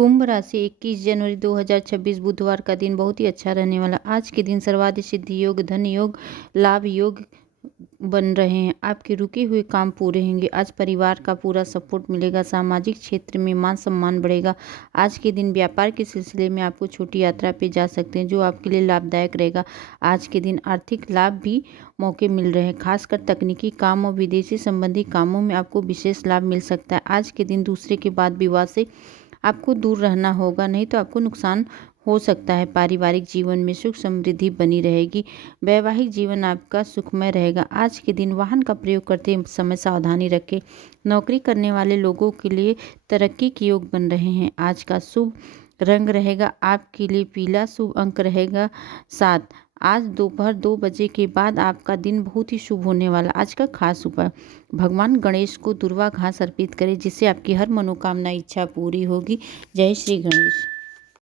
कुंभ राशि 21 जनवरी 2026 बुधवार का दिन बहुत ही अच्छा रहने वाला। आज के दिन सर्वाधिक सिद्धि योग, धन योग, लाभ योग बन रहे हैं। आपके रुके हुए काम पूरे होंगे। आज परिवार का पूरा सपोर्ट मिलेगा। सामाजिक क्षेत्र में मान सम्मान बढ़ेगा। आज के दिन व्यापार के सिलसिले में आपको छोटी यात्रा पे जा सकते हैं, जो आपके लिए लाभदायक रहेगा। आज के दिन आर्थिक लाभ भी मौके मिल रहे हैं। खासकर तकनीकी काम और विदेशी संबंधी कामों में आपको विशेष लाभ मिल सकता है। आज के दिन दूसरे के वाद विवाद से आपको दूर रहना होगा, नहीं तो आपको नुकसान हो सकता है। पारिवारिक जीवन में सुख समृद्धि बनी रहेगी। वैवाहिक जीवन आपका सुखमय रहेगा। आज के दिन वाहन का प्रयोग करते समय सावधानी रखें। नौकरी करने वाले लोगों के लिए तरक्की के योग बन रहे हैं। आज का शुभ रंग रहेगा आपके लिए पीला। शुभ अंक रहेगा 7। आज दोपहर 2 बजे के बाद आपका दिन बहुत ही शुभ होने वाला। आज का खास उपाय, भगवान गणेश को दुर्वा घास अर्पित करें, जिससे आपकी हर मनोकामना इच्छा पूरी होगी। जय श्री गणेश।